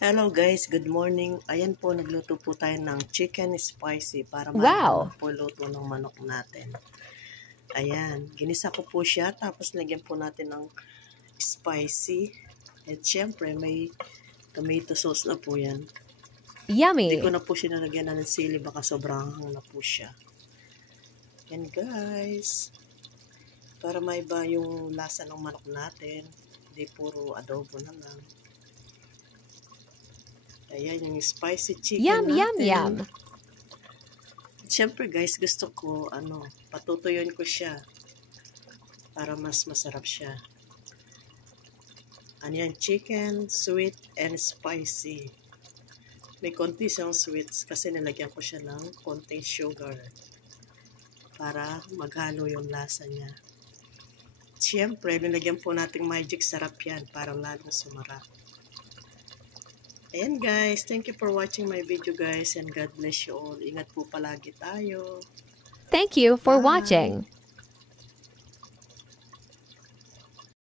Hello guys, good morning. Ayan po, nagluto po tayo ng chicken spicy para Wow! malaman po luto ng manok natin. Ayan, ginisa ko po siya, tapos lagyan po natin ng spicy. At syempre, may tomato sauce na po yan. Hindi ko Yummy! na po siya nalagyan ng sili, baka sobrang hang na po siya. Ayan guys, para maiba yung lasa ng manok natin. Hindi puro adobo na lang. Ayan, yung spicy chicken Yum, natin. yum, yum! Siyempre guys, gusto ko, patutuyuin ko siya para mas masarap siya. Ano yan, chicken, sweet, and spicy. May konti siyang sweets kasi nilagyan ko siya ng konting sugar para maghalo yung lasa niya. Siyempre, nilagyan po nating magic sarap yan para lalong sumarap. Ayan guys, thank you for watching my video guys, and God bless you all. Ingat po palagi tayo. Thank you for Bye. watching.